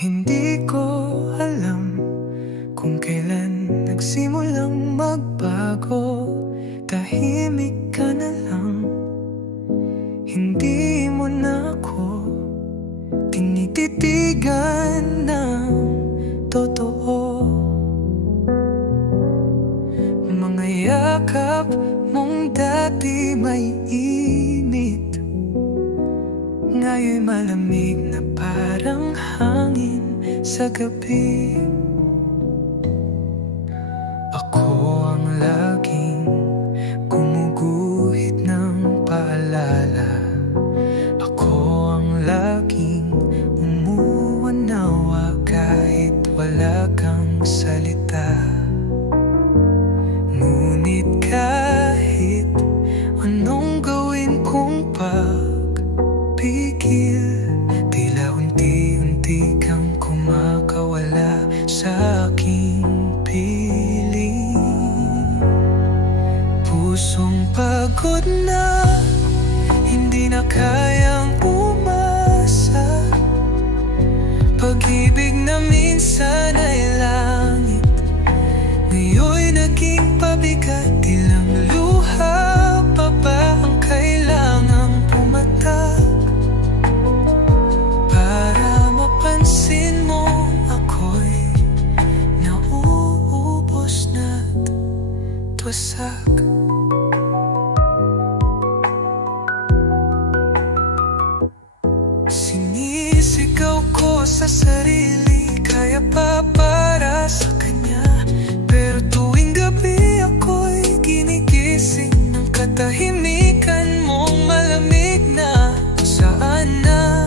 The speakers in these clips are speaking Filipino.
Hindi ko alam kung kailan nagsimulang magbago. Tahimik ka na lang, hindi mo na ako tinititigan ng totoo. Mga yakap mong dati may init, ngayon'y malamig na parang hangin sa gabi. Ako ang laging gumuguhit ng paalala. Ako ang laging umuunawa kahit wala kang salita. Ngunit kahit anong gawin kong pagpigil, tila unti-unti kang kumakawala sa aking piling. Pusong pagod na, hindi na kayang umasa. Pag-ibig na minsan ay langit, ngayon'y naging pabigat. Ilang luha pa ba ang kailangang pumatak para mapansin mo ako'y nauubos na't wasak? Sinisigaw ko sa sarili, kaya pa para sa kanya. Pero tuwing gabi ako'y ginigising ng katahimikan mong malamig na. Saan na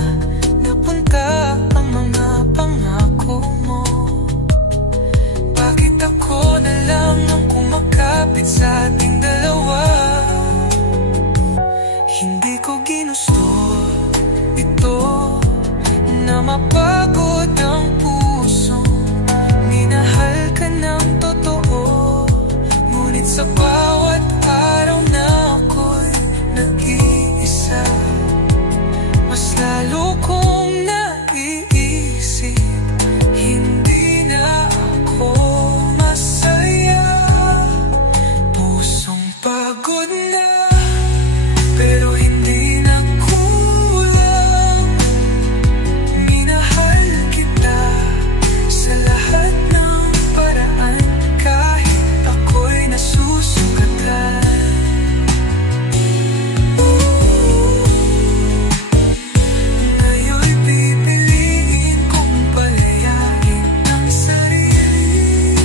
napunta ang mga pangako mo? Bakit ako na lang ang kumakapit sa ating dalawa? Hindi ko ginusto ito, na mapagod ang puso. Minahal ka ng totoo, ngunit sa bawat araw na ako'y nag-iisa, mas lalo kong naiisip, hindi na ako masaya. Pusong pagod na, pero hindi na kulang. Minahal kita sa lahat ng paraan, kahit ako'y nasusugatan. Ngayon'y pipiliin kong palayain ang sarili,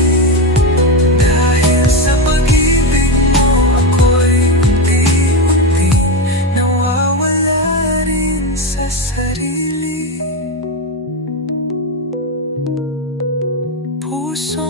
dahil sa pag-ibig mo ako'y unti-unting nawawala rin sa sarili. Puso